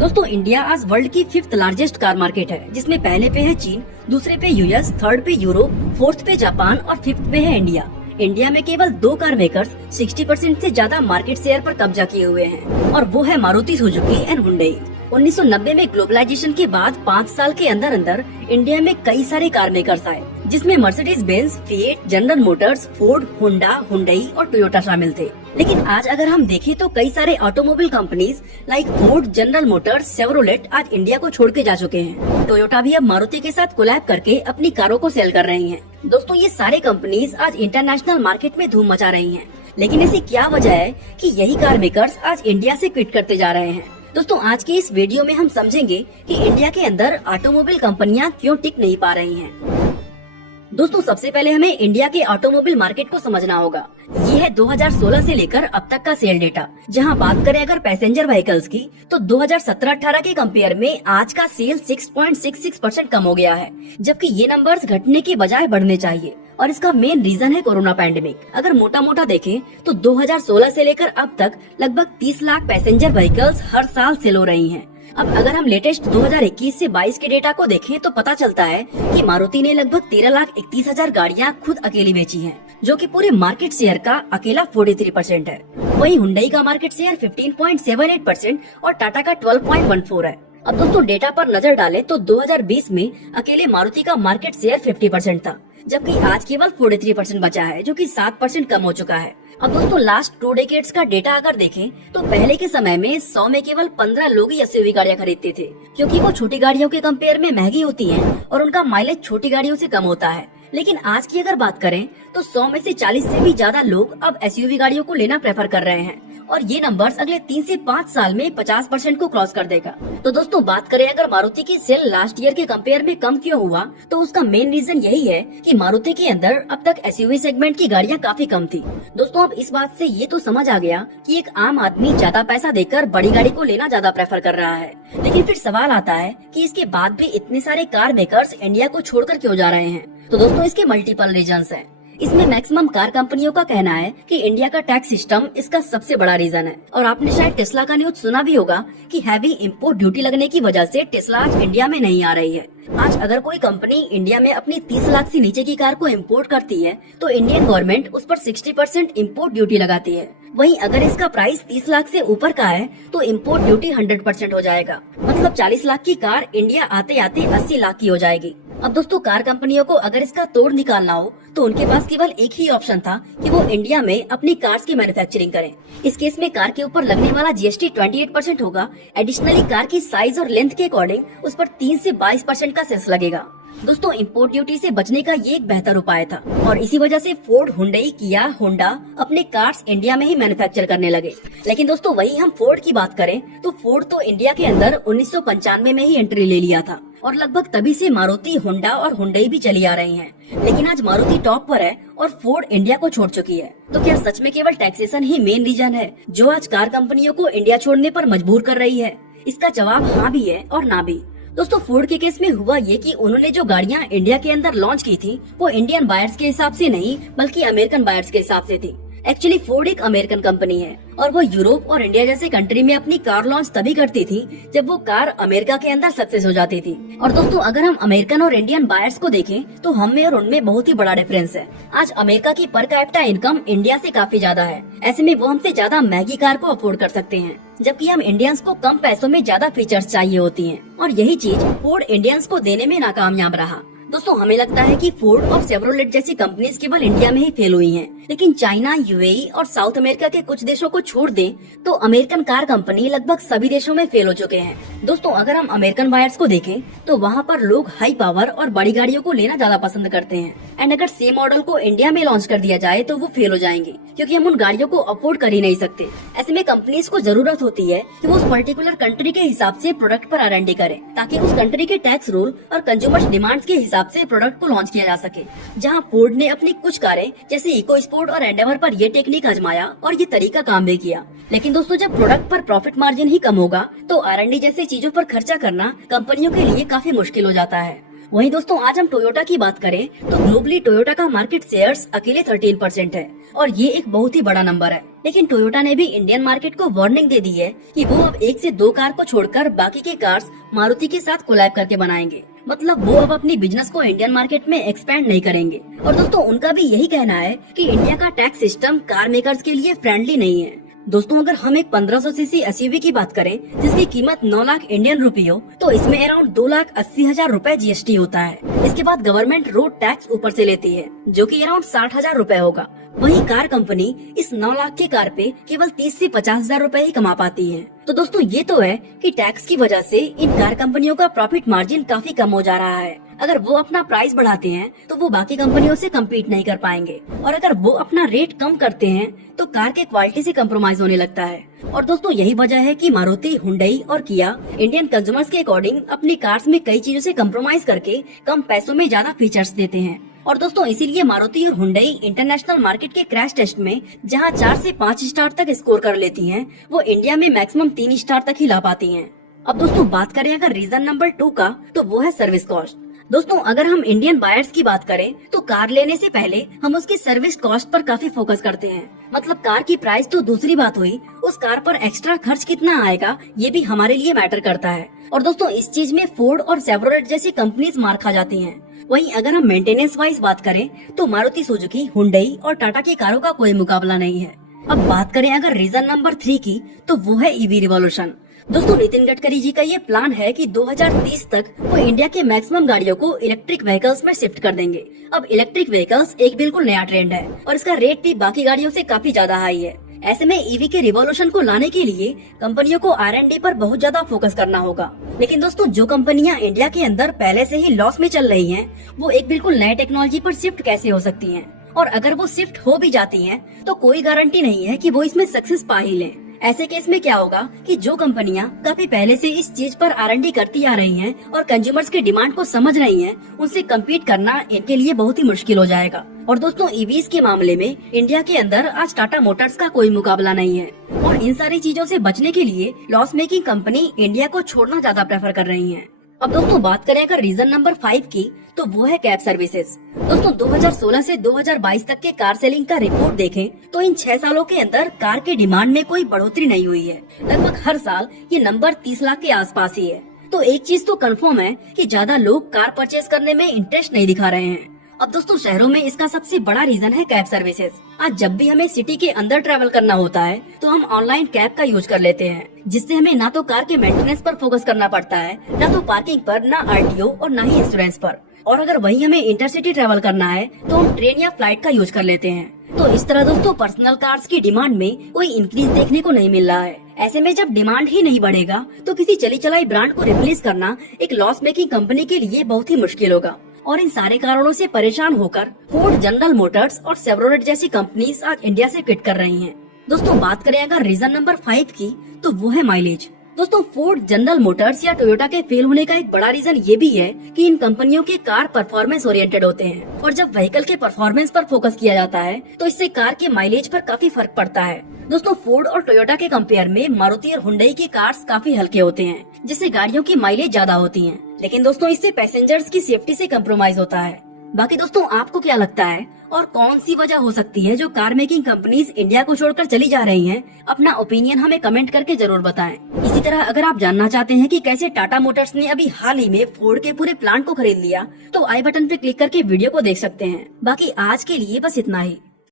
दोस्तों इंडिया आज वर्ल्ड की 5th लार्जेस्ट कार मार्केट है, जिसमें पहले पे है चीन, दूसरे पे यूएस, थर्ड पे यूरोप, फोर्थ पे जापान और फिफ्थ पे है इंडिया। इंडिया में केवल 2 कार मेकर्स 60% से ज्यादा मार्केट शेयर पर कब्जा किए हुए हैं और वो है मारुति सुजुकी एंड हुंडई। 1990 में ग्लोबलाइजेशन के बाद 5 साल के अंदर अंदर इंडिया में कई सारे कार मेकर्स आए, जिसमें Mercedes Benz, fiat, general Motors, Ford, Honda, Hyundai और टोयोटा शामिल थे। लेकिन आज अगर हम देखें तो कई सारे automobile companies like Ford, general Motors, Chevrolet आज इंडिया को छोड़ के जा चुके हैं। टोयोटा भी अब मारुति के साथ कोलैब करके अपनी कारों को सेल कर रही हैं। दोस्तों ये सारे कंपनीज आज इंटरनेशनल मार्केट में धूम मचा रही हैं। लेकिन ऐसी क्या वजह है कि यही कार मेकर्स आज इंडिया से क्विट करते जा रहे हैं? दोस्तों आज के इस वीडियो में हम समझेंगे कि इंडिया के अंदर ऑटोमोबाइल कंपनियां क्यों टिक नहीं पा रही हैं। दोस्तों सबसे पहले हमें इंडिया के ऑटोमोबाइल मार्केट को समझना होगा। ये है 2016 से लेकर अब तक का सेल डेटा। जहां बात करें अगर पैसेंजर व्हीकल्स की, तो 2017-18 के कंपेयर में आज का सेल 6.66% कम हो गया है, जबकि ये नंबर्स घटने के बजाय बढ़ने चाहिए। और इसका मेन रीजन है कोरोना पैंडेमिक। अगर मोटा मोटा देखें तो 2016 से लेकर अब तक लगभग 30 लाख पैसेंजर व्हीकल्स हर साल सेल हो रही हैं। अब अगर हम लेटेस्ट 2021 से 22 के डेटा को देखें तो पता चलता है कि मारुति ने लगभग 13,31,000 गाड़ियां खुद अकेली बेची हैं, जो कि पूरे मार्केट शेयर का अकेला 43% है। वहीं हुंडई का मार्केट शेयर 15.78% और टाटा का 12.14 है। अब दोस्तों डेटा पर नजर डालें तो 2020 में अकेले मारुति का मार्केट शेयर 50% था, जबकि आज केवल 43% बचा है, जो कि 7% कम हो चुका है। अब दोस्तों लास्ट 2 डेकेड्स का डेटा अगर देखें तो पहले के समय में 100 में केवल 15 लोग ही एसयूवी गाड़ियां खरीदते थे, क्योंकि वो छोटी गाड़ियों के कंपेयर में महंगी होती हैं और उनका माइलेज छोटी गाड़ियों से कम होता है। लेकिन आज की अगर बात करें तो 100 में से 40 से भी ज्यादा लोग अब एसयूवी गाड़ियों को लेना प्रेफर कर रहे हैं और ये नंबर्स अगले 3 से 5 साल में 50% को क्रॉस कर देगा। तो दोस्तों बात करें अगर मारुति की सेल लास्ट ईयर के कंपेयर में कम क्यों हुआ, तो उसका मेन रीजन यही है कि मारुति के अंदर अब तक एसयूवी सेगमेंट की गाड़ियां काफी कम थी। दोस्तों अब इस बात से ये तो समझ आ गया कि एक आम आदमी ज्यादा पैसा देकर बड़ी गाड़ी को लेना ज्यादा प्रेफर कर रहा है। लेकिन फिर सवाल आता है कि इसके बाद भी इतने सारे कार मेकर्स इंडिया को छोड़कर क्यों जा रहे हैं? तो दोस्तों इसके मल्टीपल रीजंस हैं। इसमें मैक्सिमम कार कंपनियों का कहना है कि इंडिया का टैक्स सिस्टम इसका सबसे बड़ा रीजन है। और आपने शायद टेस्ला का न्यूज सुना भी होगा कि हैवी इंपोर्ट ड्यूटी लगने की वजह से टेस्ला आज इंडिया में नहीं आ रही है। आज अगर कोई कंपनी इंडिया में अपनी 30 लाख से नीचे की कार को इम्पोर्ट करती है तो इंडियन गवर्नमेंट उस पर 60% इम्पोर्ट ड्यूटी लगाती है। वहीं अगर इसका प्राइस 30 लाख से ऊपर का है तो इम्पोर्ट ड्यूटी 100% हो जाएगा। मतलब 40 लाख की कार इंडिया आते आते 80 लाख की हो जाएगी। अब दोस्तों कार कंपनियों को अगर इसका तोड़ निकालना हो तो उनके पास केवल एक ही ऑप्शन था कि वो इंडिया में अपनी कार्स की मैन्युफैक्चरिंग करें। इस केस में कार के ऊपर लगने वाला जीएसटी 28% होगा। एडिशनली कार की साइज और लेंथ के अकॉर्डिंग उस पर 3 से 22% का सेस लगेगा। दोस्तों इम्पोर्ट ड्यूटी से बचने का ये एक बेहतर उपाय था और इसी वजह से फोर्ड, हुंडई, किया, होंडा अपने कार्स इंडिया में ही मैन्युफैक्चर करने लगे। लेकिन दोस्तों वही हम फोर्ड की बात करें तो फोर्ड तो इंडिया के अंदर 1995 में ही एंट्री ले लिया था और लगभग तभी से मारुति, होंडा और हुंडई भी चली आ रही हैं। लेकिन आज मारुति टॉप पर है और फोर्ड इंडिया को छोड़ चुकी है। तो क्या सच में केवल टैक्सेशन ही मेन रीजन है जो आज कार कंपनियों को इंडिया छोड़ने पर मजबूर कर रही है? इसका जवाब हाँ भी है और ना भी। दोस्तों फोर्ड के केस में हुआ ये कि उन्होंने जो गाड़ियां इंडिया के अंदर लॉन्च की थी वो इंडियन बायर्स के हिसाब से नहीं बल्कि अमेरिकन बायर्स के हिसाब से थी। एक्चुअली फोर्ड एक अमेरिकन कंपनी है और वो यूरोप और इंडिया जैसे कंट्री में अपनी कार लॉन्च तभी करती थी जब वो कार अमेरिका के अंदर सक्सेस हो जाती थी। और दोस्तों अगर हम अमेरिकन और इंडियन बायर्स को देखें तो हम में और उनमें बहुत ही बड़ा डिफरेंस है। आज अमेरिका की पर कैपिटा इनकम इंडिया से काफी ज्यादा है। ऐसे में वो हमसे ज्यादा महंगी कार को अफोर्ड कर सकते हैं, जबकि हम इंडियंस को कम पैसों में ज्यादा फीचर्स चाहिए होती हैं। और यही चीज फोर्ड इंडियंस को देने में नाकामयाब रहा। दोस्तों हमें लगता है कि फोर्ड और शेवरोलेट जैसी कंपनीज केवल इंडिया में ही फेल हुई हैं, लेकिन चाइना, यूएई और साउथ अमेरिका के कुछ देशों को छोड़ दें तो अमेरिकन कार कंपनी लगभग सभी देशों में फेल हो चुके हैं। दोस्तों अगर हम अमेरिकन बायर्स को देखें तो वहाँ पर लोग हाई पावर और बड़ी गाड़ियों को लेना ज्यादा पसंद करते हैं। एंड अगर सेम मॉडल को इंडिया में लॉन्च कर दिया जाए तो वो फेल हो जाएंगे, क्योंकि हम उन गाड़ियों को अफोर्ड कर ही नहीं सकते। ऐसे में कंपनीज को जरूरत होती है कि वो उस पर्टिकुलर कंट्री के हिसाब से प्रोडक्ट पर R&D करें, ताकि उस कंट्री के टैक्स रूल और कंज्यूमर्स डिमांड्स के हिसाब से प्रोडक्ट को लॉन्च किया जा सके। जहां फोर्ड ने अपनी कुछ कारें जैसे इको स्पोर्ट और एंडेवर पर ये टेक्निक आजमाया और ये तरीका काम भी किया। लेकिन दोस्तों जब प्रोडक्ट पर प्रॉफिट मार्जिन ही कम होगा तो R&D जैसी चीजों पर खर्चा करना कंपनियों के लिए काफी मुश्किल हो जाता है। वहीं दोस्तों आज हम टोयोटा की बात करें तो ग्लोबली टोयोटा का मार्केट शेयर्स अकेले 13% है और ये एक बहुत ही बड़ा नंबर है। लेकिन टोयोटा ने भी इंडियन मार्केट को वार्निंग दे दी है कि वो अब 1 से 2 कार को छोड़कर बाकी के कार्स मारुति के साथ कोलैब करके बनाएंगे। मतलब वो अब अपनी बिजनेस को इंडियन मार्केट में एक्सपेंड नहीं करेंगे। और दोस्तों उनका भी यही कहना है कि इंडिया का टैक्स सिस्टम कार मेकर्स के लिए फ्रेंडली नहीं है। दोस्तों अगर हम एक 1500 सीसी एसयूवी की बात करें जिसकी कीमत 9 लाख इंडियन रुपये हो तो इसमें अराउंड 2,80,000 रूपए जीएसटी होता है। इसके बाद गवर्नमेंट रोड टैक्स ऊपर से लेती है जो कि अराउंड 60,000 रूपए होगा। वहीं कार कंपनी इस 9 लाख के कार पे केवल 30 से 50,000 रूपए ही कमा पाती है। तो दोस्तों ये तो है कि टैक्स की वजह से इन कार कंपनियों का प्रॉफिट मार्जिन काफी कम हो जा रहा है। अगर वो अपना प्राइस बढ़ाते हैं तो वो बाकी कंपनियों से कम्पीट नहीं कर पाएंगे और अगर वो अपना रेट कम करते हैं तो कार के क्वालिटी से कम्प्रोमाइज होने लगता है। और दोस्तों यही वजह है कि मारुति, हुंडई और किया इंडियन कंज्यूमर्स के अकॉर्डिंग अपनी कार्स में कई चीजों से कम्प्रोमाइज करके कम पैसों में ज्यादा फीचर्स देते हैं। और दोस्तों इसीलिए मारुति और हुंडई इंटरनेशनल मार्केट के क्रैश टेस्ट में जहां 4 से 5 स्टार तक स्कोर कर लेती हैं, वो इंडिया में मैक्सिमम 3 स्टार तक ही ला पाती हैं। अब दोस्तों बात करें अगर रीजन नंबर 2 का तो वो है सर्विस कॉस्ट। दोस्तों अगर हम इंडियन बायर्स की बात करें तो कार लेने से पहले हम उसकी सर्विस कॉस्ट पर काफी फोकस करते हैं। मतलब कार की प्राइस तो दूसरी बात हुई, उस कार पर एक्स्ट्रा खर्च कितना आएगा ये भी हमारे लिए मैटर करता है। और दोस्तों इस चीज में फोर्ड और शेवरोलेट जैसी कंपनीज मार खा जाती हैं। वहीं अगर हम मेंटेनेंस वाइज बात करें तो मारुति सुजुकी, हुंडई और टाटा की कारों का कोई मुकाबला नहीं है। अब बात करें अगर रीजन नंबर 3 की तो वो है ईवी रिवॉल्यूशन। दोस्तों नितिन गडकरी जी का ये प्लान है कि 2030 तक वो इंडिया के मैक्सिमम गाड़ियों को इलेक्ट्रिक व्हीकल्स में शिफ्ट कर देंगे। अब इलेक्ट्रिक व्हीकल्स एक बिल्कुल नया ट्रेंड है और इसका रेट भी बाकी गाड़ियों से काफी ज्यादा हाई है। ऐसे में ईवी के रिवॉल्यूशन को लाने के लिए कंपनियों को R&D पर बहुत ज्यादा फोकस करना होगा। लेकिन दोस्तों जो कंपनियां इंडिया के अंदर पहले से ही लॉस में चल रही हैं, वो एक बिल्कुल नए टेक्नोलॉजी पर शिफ्ट कैसे हो सकती हैं? और अगर वो शिफ्ट हो भी जाती हैं, तो कोई गारंटी नहीं है कि वो इसमें सक्सेस पा ही लें। ऐसे केस में क्या होगा कि जो कंपनियां काफी पहले से इस चीज पर R&D करती आ रही हैं और कंज्यूमर्स के डिमांड को समझ रही हैं, उनसे कम्पीट करना इनके लिए बहुत ही मुश्किल हो जाएगा। और दोस्तों ईवीज के मामले में इंडिया के अंदर आज टाटा मोटर्स का कोई मुकाबला नहीं है और इन सारी चीजों से बचने के लिए लॉस मेकिंग कंपनी इंडिया को छोड़ना ज्यादा प्रेफर कर रही है। अब दोस्तों बात करें अगर रीजन नंबर 5 की तो वो है कैब सर्विसेज। दोस्तों 2016 से 2022 तक के कार सेलिंग का रिपोर्ट देखें तो इन 6 सालों के अंदर कार के डिमांड में कोई बढ़ोतरी नहीं हुई है। लगभग हर साल ये नंबर 30 लाख के आसपास ही है। तो एक चीज तो कंफर्म है कि ज्यादा लोग कार परचेज करने में इंटरेस्ट नहीं दिखा रहे हैं। अब दोस्तों शहरों में इसका सबसे बड़ा रीजन है कैब सर्विसेज। आज जब भी हमें सिटी के अंदर ट्रैवल करना होता है तो हम ऑनलाइन कैब का यूज कर लेते हैं, जिससे हमें ना तो कार के मेंटेनेंस पर फोकस करना पड़ता है, ना तो पार्किंग पर, ना RTO और ना ही इंश्योरेंस पर। और अगर वही हमें इंटरसिटी ट्रैवल करना है तो हम ट्रेन या फ्लाइट का यूज कर लेते हैं। तो इस तरह दोस्तों पर्सनल कार्स की डिमांड में कोई इंक्रीज देखने को नहीं मिल रहा है। ऐसे में जब डिमांड ही नहीं बढ़ेगा तो किसी चली चलाई ब्रांड को रिप्लेस करना एक लॉस मेकिंग कंपनी के लिए बहुत ही मुश्किल होगा। और इन सारे कारणों से परेशान होकर फोर्ड, जनरल मोटर्स और शेवरोलेट जैसी कंपनीज आज इंडिया से क्विट कर रही हैं। दोस्तों बात करें अगर रीजन नंबर 5 की तो वो है माइलेज। दोस्तों फोर्ड, जनरल मोटर्स या टोयोटा के फेल होने का एक बड़ा रीजन ये भी है कि इन कंपनियों के कार परफॉर्मेंस ओरिएंटेड होते हैं और जब व्हीकल के परफॉर्मेंस पर फोकस किया जाता है तो इससे कार के माइलेज पर काफी फर्क पड़ता है। दोस्तों फोर्ड और टोयोटा के कंपेयर में मारुति और हुंडई की कार्स काफी हल्के होते हैं, जिससे गाड़ियों की माइलेज ज्यादा होती है। लेकिन दोस्तों इससे पैसेंजर्स की सेफ्टी से कम्प्रोमाइज होता है। बाकी दोस्तों आपको क्या लगता है और कौन सी वजह हो सकती है जो कार मेकिंग कंपनीज इंडिया को छोड़कर चली जा रही हैं? अपना ओपिनियन हमें कमेंट करके जरूर बताएं। इसी तरह अगर आप जानना चाहते हैं कि कैसे टाटा मोटर्स ने अभी हाल ही में फोर्ड के पूरे प्लांट को खरीद लिया, तो आई बटन पे क्लिक करके वीडियो को देख सकते हैं। बाकी आज के लिए बस इतना ही।